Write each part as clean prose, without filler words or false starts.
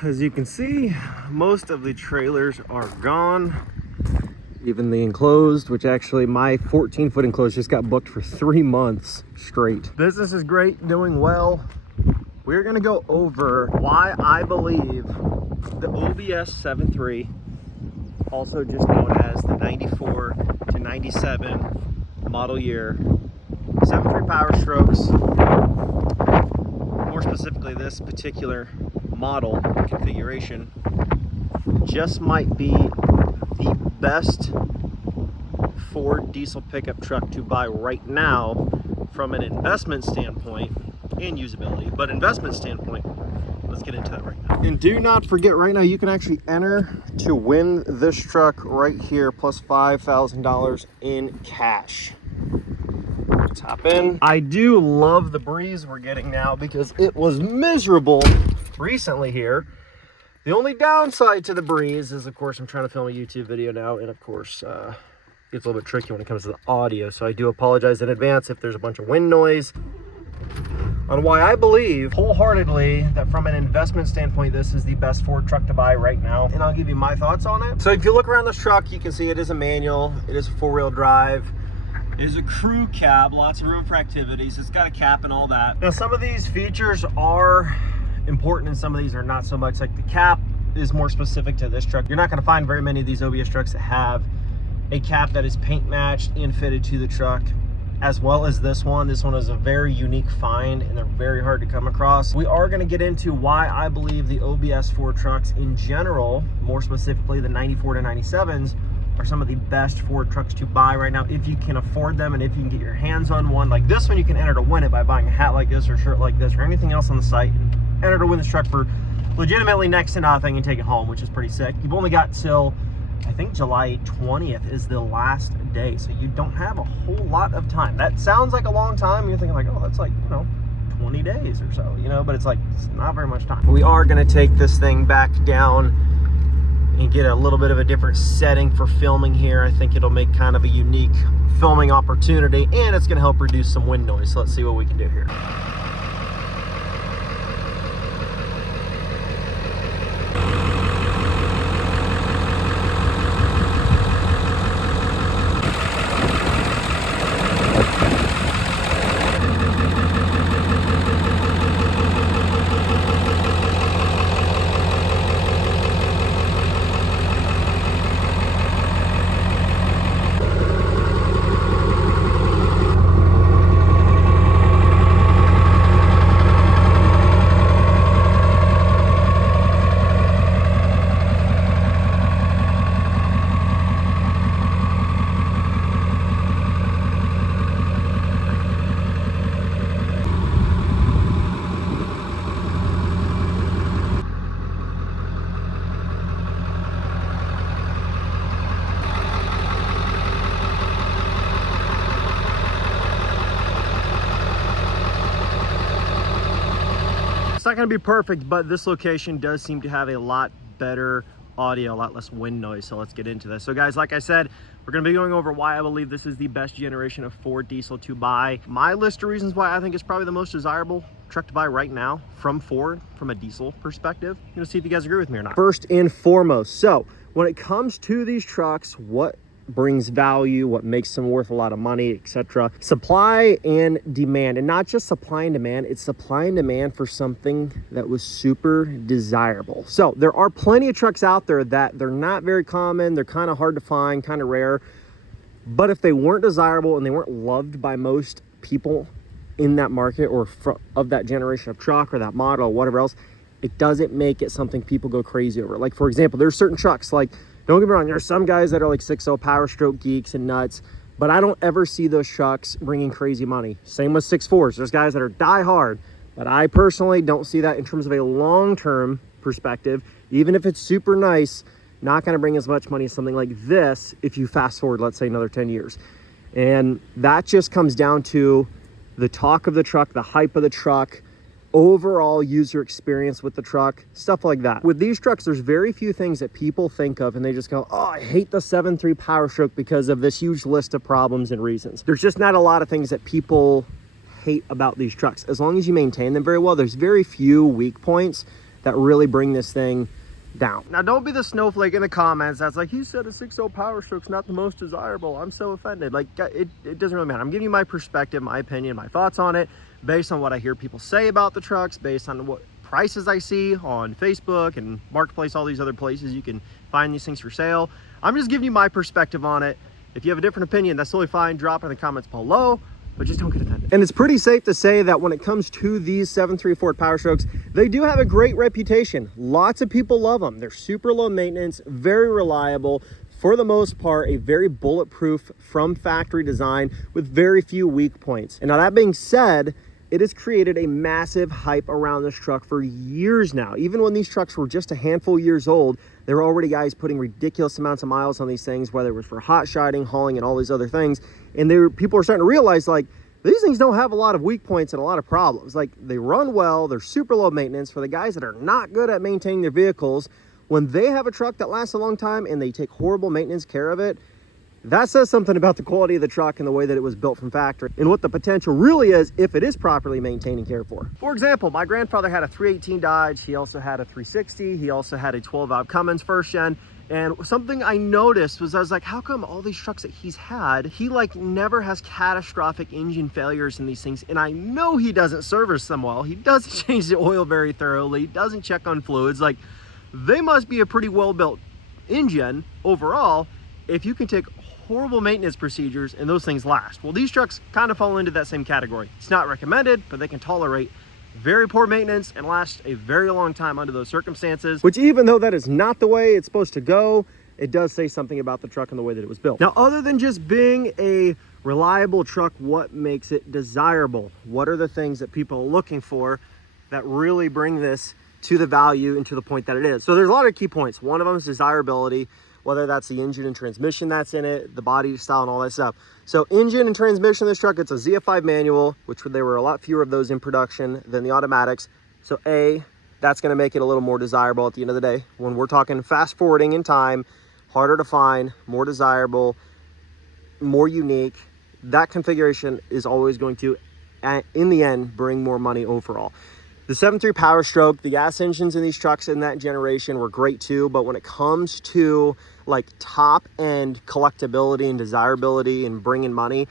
As you can see, most of the trailers are gone. Even the enclosed, which actually my 14-foot enclosed just got booked for 3 months straight. Business is great, doing well. We're gonna go over why I believe the OBS 7.3, also just known as the 94 to 97 model year, 7.3 Power Strokes, more specifically this particular model configuration, just might be the best Ford diesel pickup truck to buy right now from an investment standpoint and usability, but investment standpoint, let's get into that right now. And do not forget, right now you can actually enter to win this truck right here, plus $5,000 in cash. Let's hop in. I do love the breeze we're getting now because it was miserable recently here. The only downside to the breeze is, of course, I'm trying to film a YouTube video now, and of course, it's a little bit tricky when it comes to the audio, so I do apologize in advance if there's a bunch of wind noise. On why I believe wholeheartedly that from an investment standpoint, this is the best Ford truck to buy right now, and I'll give you my thoughts on it. So if you look around this truck, you can see it is a manual, it is a 4-wheel drive, it is a crew cab, lots of room for activities, it's got a cap and all that. Now some of these features are important and some of these are not so much. Like the cap is more specific to this truck. You're not going to find very many of these OBS trucks that have a cap that is paint matched and fitted to the truck, as well as this one. This one is a very unique find and they're very hard to come across. We are going to get into why I believe the OBS Ford trucks in general, more specifically the 94 to 97s, are some of the best Ford trucks to buy right now if you can afford them and if you can get your hands on one. Like this one, you can enter to win it by buying a hat like this or a shirt like this or anything else on the site, and enter to win this truck for legitimately next to nothing and take it home, which is pretty sick. You've only got till, I think, July 20th is the last day, so you don't have a whole lot of time. That sounds like a long time. You're thinking like, oh, that's like, 20 days or so, but it's like, it's not very much time. We are going to take this thing back down and get a little bit of a different setting for filming here. I think it'll make kind of a unique filming opportunity, and it's going to help reduce some wind noise. So let's see what we can do here. Not going to be perfect, but this location does seem to have a lot better audio, a lot less wind noise. So let's get into this. So guys, like I said, we're going to be going over why I believe this is the best generation of Ford diesel to buy. My list of reasons why I think it's probably the most desirable truck to buy right now from Ford from a diesel perspective. I'm going to see if you guys agree with me or not. First and foremost, so when it comes to these trucks, what brings value, what makes them worth a lot of money, etc. Supply and demand, and not just supply and demand, it's supply and demand for something that was super desirable. So there are plenty of trucks out there that they're not very common, they're kind of hard to find, kind of rare, but if they weren't desirable and they weren't loved by most people in that market or of that generation of truck or that model or whatever else, it doesn't make it something people go crazy over. Like for example, there's certain trucks, like, don't get me wrong, there's some guys that are like 6.0 Power Stroke geeks and nuts, but I don't ever see those trucks bringing crazy money. Same with 6.4s. There's guys that are die hard, but I personally don't see that in terms of a long-term perspective. Even if it's super nice, not going to bring as much money as something like this if you fast forward, let's say, another 10 years. And that just comes down to the talk of the truck, the hype of the truck, overall user experience with the truck, stuff like that. With these trucks, there's very few things that people think of and they just go, oh, I hate the 7.3 Power Stroke because of this huge list of problems and reasons. There's just not a lot of things that people hate about these trucks. As long as you maintain them very well, there's very few weak points. that really bring this thing down. Now, don't be the snowflake in the comments that's like, he said a 6.0 Power Stroke's not the most desirable. I'm so offended. Like, it doesn't really matter. I'm giving you my perspective, my opinion, my thoughts on it, based on what I hear people say about the trucks, based on what prices I see on Facebook and Marketplace, all these other places you can find these things for sale. I'm just giving you my perspective on it. If you have a different opinion, that's totally fine. Drop it in the comments below, but just don't get offended. And it's pretty safe to say that when it comes to these 7.3 Ford Power Strokes, they do have a great reputation. Lots of people love them. They're super low maintenance, very reliable. For the most part, a very bulletproof from factory design with very few weak points. And now that being said, it has created a massive hype around this truck for years now. Even when these trucks were just a handful of years old, there were already guys putting ridiculous amounts of miles on these things, whether it was for hot shodding, hauling, and all these other things. And people are starting to realize, like, these things don't have a lot of weak points and a lot of problems. Like, they run well, they're super low maintenance. For the guys that are not good at maintaining their vehicles, when they have a truck that lasts a long time and they take horrible maintenance care of it, that says something about the quality of the truck and the way that it was built from factory and what the potential really is if it is properly maintained and cared for. For example, my grandfather had a 318 Dodge. He also had a 360. He also had a 12-valve Cummins first gen. And something I noticed was, I was like, how come all these trucks that he's had, he like never has catastrophic engine failures in these things? And I know he doesn't service them well. He doesn't change the oil very thoroughly, doesn't check on fluids. Like, they must be a pretty well-built engine overall if you can take horrible maintenance procedures and those things last. Well, these trucks kind of fall into that same category. It's not recommended, but they can tolerate very poor maintenance and last a very long time under those circumstances, which, even though that is not the way it's supposed to go, it does say something about the truck and the way that it was built. Now, other than just being a reliable truck, what makes it desirable? What are the things that people are looking for that really bring this to the value and to the point that it is? So there's a lot of key points. One of them is desirability, whether that's the engine and transmission that's in it, the body style and all that stuff. So engine and transmission of this truck, it's a ZF5 manual, which there were a lot fewer of those in production than the automatics. So that's gonna make it a little more desirable at the end of the day. When we're talking fast forwarding in time, harder to find, more desirable, more unique, that configuration is always going to, in the end, bring more money overall. The 7.3 Power Stroke, the gas engines in these trucks in that generation were great too, but when it comes to like top end collectability and desirability and bringing money,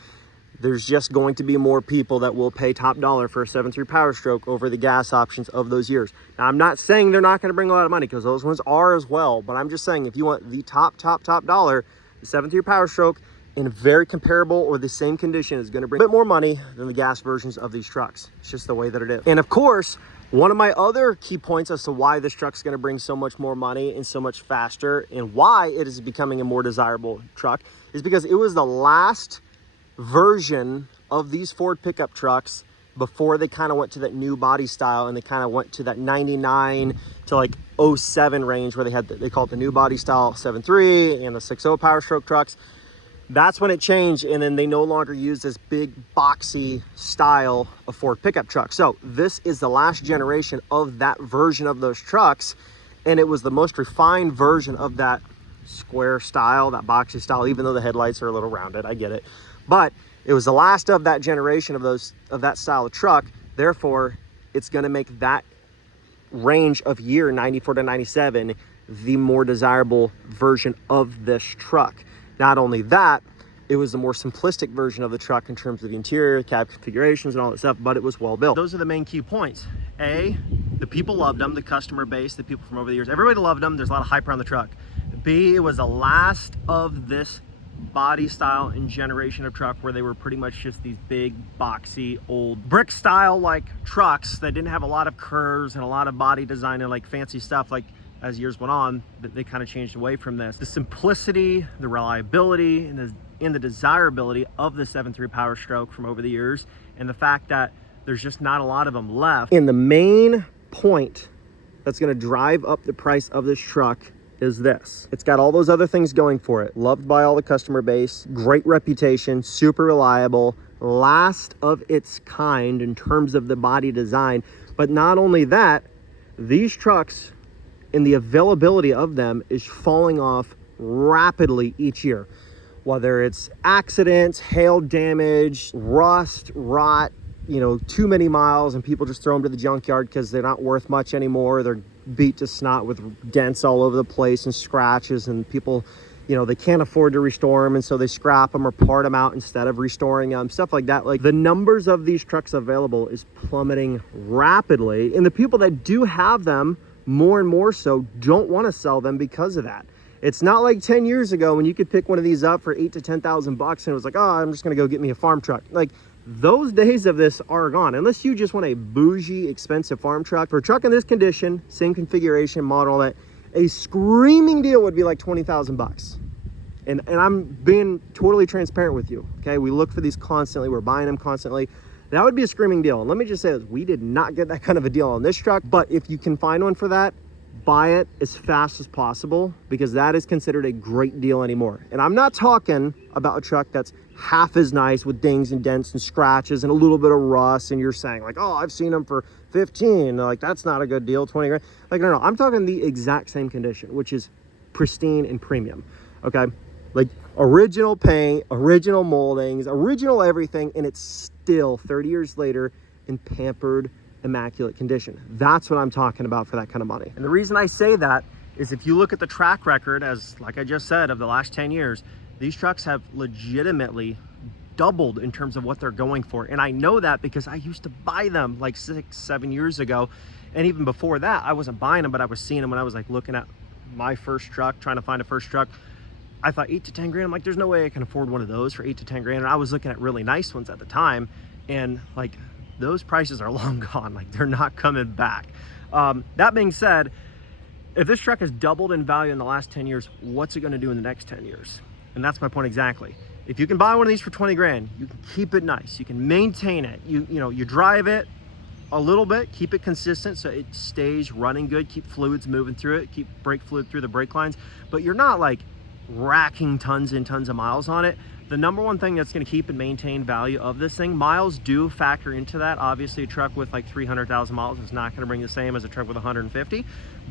there's just going to be more people that will pay top dollar for a 7.3 Power Stroke over the gas options of those years. Now, I'm not saying they're not going to bring a lot of money, because those ones are as well, but I'm just saying if you want the top dollar, the 7.3 Power Stroke in very comparable or the same condition is going to bring a bit more money than the gas versions of these trucks. It's just the way that it is. And of course, one of my other key points as to why this truck's going to bring so much more money and so much faster, and why it is becoming a more desirable truck, is because it was the last version of these Ford pickup trucks before they kind of went to that new body style, and they kind of went to that 99 to like 07 range, where they call it the new body style 7.3 and the 6.0 Power Stroke trucks. That's when it changed, and then they no longer use this big boxy style of Ford pickup truck. So this is the last generation of that version of those trucks, and it was the most refined version of that square style, that boxy style, even though the headlights are a little rounded, I get it. But it was the last of that generation of that style of truck. Therefore, it's gonna make that range of year 94 to 97 the more desirable version of this truck. Not only that, it was the more simplistic version of the truck in terms of the interior, cab configurations, and all that stuff, but it was well built. Those are the main key points. A, the people loved them, the customer base, the people from over the years, everybody loved them. There's a lot of hype around the truck. B, it was the last of this body style and generation of truck where they were pretty much just these big, boxy, old brick style like trucks that didn't have a lot of curves and a lot of body design and like fancy stuff. Like, as years went on, they kind of changed away from this. The simplicity, the reliability, and the desirability of the 7.3 Power Stroke from over the years, and the fact that there's just not a lot of them left. And the main point that's going to drive up the price of this truck is this. It's got all those other things going for it. Loved by all the customer base, great reputation, super reliable, last of its kind in terms of the body design. But not only that, these trucks and the availability of them is falling off rapidly each year. Whether it's accidents, hail damage, rust, rot, you know, too many miles and people just throw them to the junkyard because they're not worth much anymore. They're beat to snot with dents all over the place and scratches, and people, you know, they can't afford to restore them, and so they scrap them or part them out instead of restoring them, stuff like that. Like, the numbers of these trucks available is plummeting rapidly, and the people that do have them, more and more so, don't want to sell them because of that. It's not like 10 years ago when you could pick one of these up for $8,000 to $10,000 and it was like, oh, I'm just gonna go get me a farm truck. Like, those days of this are gone, unless you just want a bougie, expensive farm truck. For a truck in this condition, same configuration, model, all that, a screaming deal would be like $20,000. And I'm being totally transparent with you, okay? We look for these constantly, we're buying them constantly. That would be a screaming deal. And let me just say this, we did not get that kind of a deal on this truck, but if you can find one for that, buy it as fast as possible, because that is considered a great deal anymore. And I'm not talking about a truck that's half as nice with dings and dents and scratches and a little bit of rust, and you're saying like, oh, I've seen them for 15, like that's not a good deal, 20 grand. Like, no, I'm talking the exact same condition, which is pristine and premium, okay? Like, original paint, original moldings, original everything, and it's still 30 years later in pampered, immaculate condition. That's what I'm talking about for that kind of money. And the reason I say that is if you look at the track record, as like I just said, of the last 10 years, these trucks have legitimately doubled in terms of what they're going for. And I know that because I used to buy them like 6-7 years ago. And even before that, I wasn't buying them, but I was seeing them when I was like looking at my first truck, trying to find a first truck. I thought 8 to 10 grand. I'm like, there's no way I can afford one of those for 8 to 10 grand. And I was looking at really nice ones at the time. And like, those prices are long gone. Like, they're not coming back. That being said, if this truck has doubled in value in the last 10 years, what's it going to do in the next 10 years? And that's my point exactly. If you can buy one of these for 20 grand, you can keep it nice. You can maintain it. You know, you drive it a little bit, keep it consistent so it stays running good, keep fluids moving through it, keep brake fluid through the brake lines, but you're not like racking tons and tons of miles on it. The number one thing that's going to keep and maintain value of this thing, miles do factor into that. Obviously, a truck with like 300,000 miles is not going to bring the same as a truck with 150.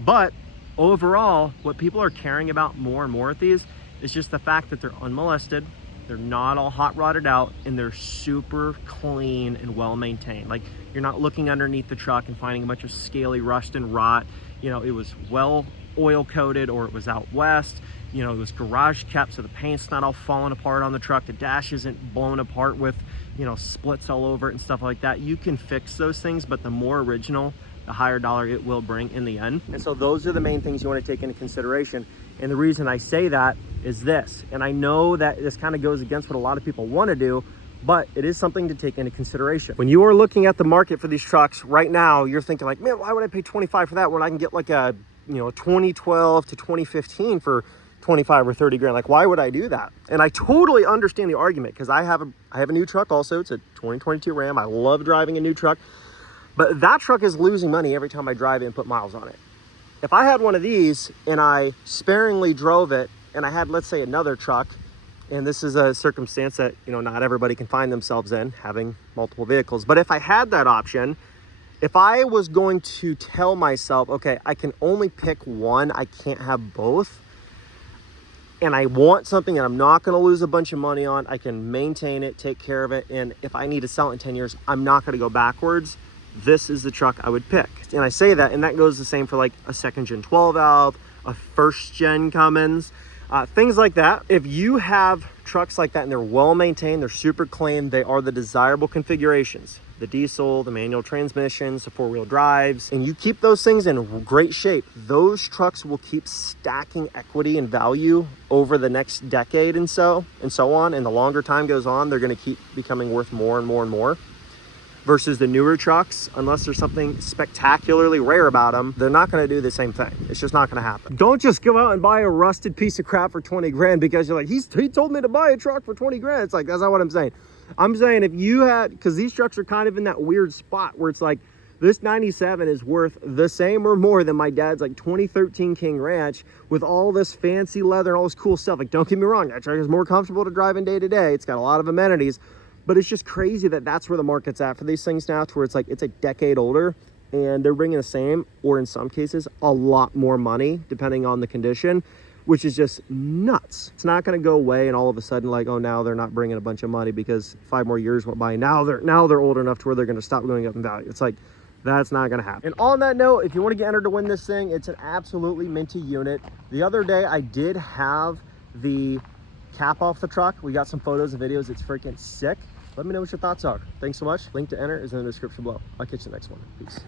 But overall, what people are caring about more and more with these is just the fact that they're unmolested, they're not all hot rodded out, and they're super clean and well maintained. Like, you're not looking underneath the truck and finding a bunch of scaly rust and rot. You know, it was well oil coated, or it was out west. You know, it was garage kept, so the paint's not all falling apart on the truck. The dash isn't blown apart with, you know, splits all over it and stuff like that. You can fix those things, but the more original, the higher dollar it will bring in the end. And so those are the main things you want to take into consideration. And the reason I say that is this, and I know that this kind of goes against what a lot of people want to do, but it is something to take into consideration. When you are looking at the market for these trucks right now, you're thinking like, man, why would I pay 25 for that when I can get like a, you know, 2012 to 2015 for 25 or 30 grand? Like, why would I do that? And I totally understand the argument, because I have a new truck also. It's a 2022 Ram. I love driving a new truck, but that truck is losing money every time I drive it and put miles on it. If I had one of these and I sparingly drove it, and I had, let's say, another truck, and this is a circumstance that, you know, not everybody can find themselves in, having multiple vehicles, but if I had that option, if I was going to tell myself, okay, I can only pick one, I can't have both, and I want something that I'm not going to lose a bunch of money on, I can maintain it, take care of it, and if I need to sell it in 10 years, I'm not going to go backwards, this is the truck I would pick. And I say that, and that goes the same for like a second gen 12 valve, a first gen Cummins, things like that. If you have trucks like that and they're well maintained, they're super clean, they are the desirable configurations, the diesel, the manual transmissions, the four-wheel drives, and you keep those things in great shape, those trucks will keep stacking equity and value over the next decade and so on. And the longer time goes on, they're going to keep becoming worth more and more and more. Versus the newer trucks, unless there's something spectacularly rare about them, they're not going to do the same thing. It's just not going to happen. Don't just go out and buy a rusted piece of crap for 20 grand because you're like, he told me to buy a truck for 20 grand. It's like, that's not what I'm saying. I'm saying if you had, because these trucks are kind of in that weird spot where it's like, this 97 is worth the same or more than my dad's like 2013 King Ranch with all this fancy leather and all this cool stuff. Like, don't get me wrong, that truck is more comfortable to drive in day to day. It's got a lot of amenities. But it's just crazy that that's where the market's at for these things now, to where it's like, it's a decade older and they're bringing the same, or in some cases, a lot more money, depending on the condition, which is just nuts. It's not going to go away and all of a sudden like, oh, now they're not bringing a bunch of money because 5 more years went by. Now they're old enough to where they're going to stop going up in value. It's like, That's not gonna happen. And on that note, if you want to get entered to win this thing, it's an absolutely minty unit. The other day I did have the cap off the truck. We got some photos and videos. It's freaking sick. Let me know what your thoughts are. Thanks so much. Link to enter is in the description below. I'll catch you the next one. Peace.